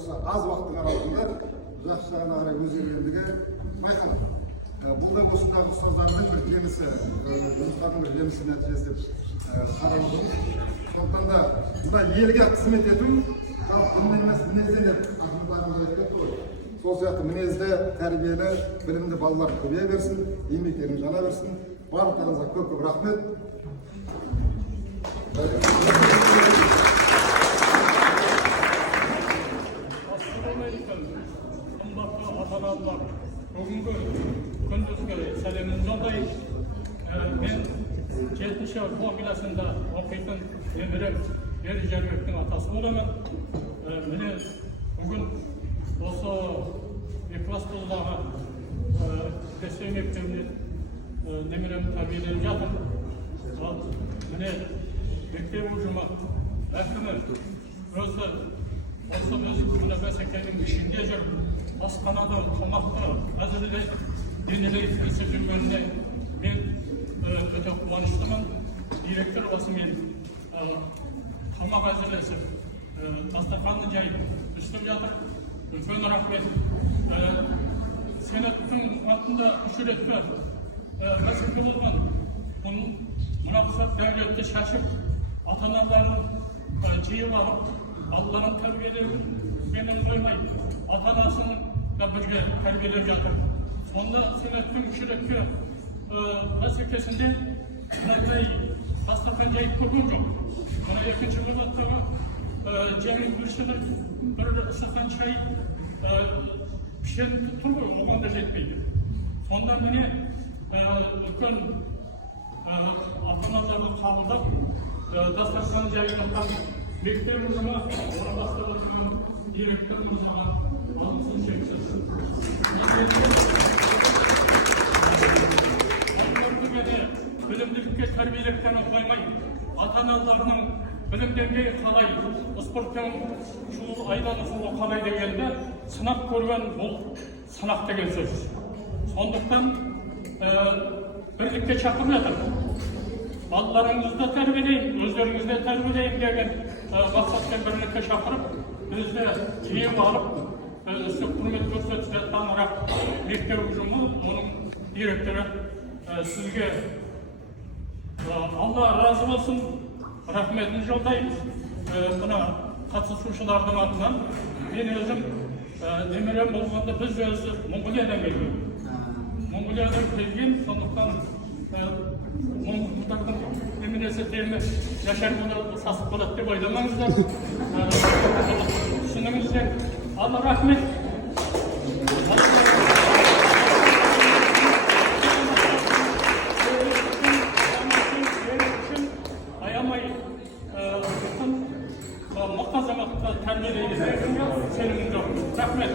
осы аз уақыттың аралығында жақсы жағына қарай өзгергендігі байқалады. Бұл да осындағы ұстаздардың бір жемісі, жұмыстардың бір жемісі нәтижесі деп қарап отырмыз. Сондықтан да мына елге қызмет ету діннен емес мінезден деп ағымдарымыз айтып кетті ғой. Сол сияқты мінезді, тәрбиелі, білімді балалар көбейе берсін, еңбектерің жана берсін. Барлықтарыңызға көп-көп рахмет. Ата-аналар, бүгінгі күндізгі сәлемін жолдайын. Мен 7-ші класында оқитын немерем Ережербектің атасы боламын. Міне бүгін осы Екібастұздағы Ресей мектебінен немеремді тәрбиелеп жатыр. Ал міне мектеп ұжымы әкімі өзі мына бәсекенің ішінде жүріп, асханада тамақты әзірлеп, денелеп кірісіп жүргеніне мен өте қуаныштымын. Директор осымен тамақ әзірлесіп, дастарханын жайып үстіп жатыр. Үлкен рахмет. Сенаттың атында үш ретті бәсеке болған. Мына құсап дәулетті шашып, ата-аналарын жиып алып, Алланың тәрбиелеуін менің қоймай, ата-анасын да бірге тәрбиелеп жатыр. Сонда сенаттың үш ретті бәсекесінде мынандай дастархан жайып көрген жоқ. Мына екінші қабаттағы жеңіл бүршілер, бір стақан шай пішен тұр ғой, оған да жетпейді. Сонда міне үлкен ата-аналарды қабылдап, дастархан жайылған мектеп ұжымы, орынбасарлығының директор мырзаға алғысын шексіз. Білімділікке тәрбиеліктен қоймай, ата-аналарының білім деңгейі қалай, спорттың шұғыл айналысуы қалай дегенді сынап көрген бұл сынақ деген сөз. Сондықтан бірлікке шақырып жатыр. Балаларыңызды тәрбиелейін, өздеріңізді тәрбиелейін деген мақсатпен бірлікке шақырып, бізді жиып алып, үсті құрмет көрсетіп жатқан мектеп ұжымы, оның директоры сізге Алла разы болсын, рахметін жолдаймыз. Мына қатысушылардың атынан мен өзім немерем болғанда біз өзі Монғолиядан келген. Монғолиядан келген, сондықтан Монғолияның немересі демі Яшар болады, сасып болады деп ойламаңыздар. Түсініңіздер. Алла рахмет. Мақазаматқа тәрбиелейді. Сенімім жоқ. Рахмет.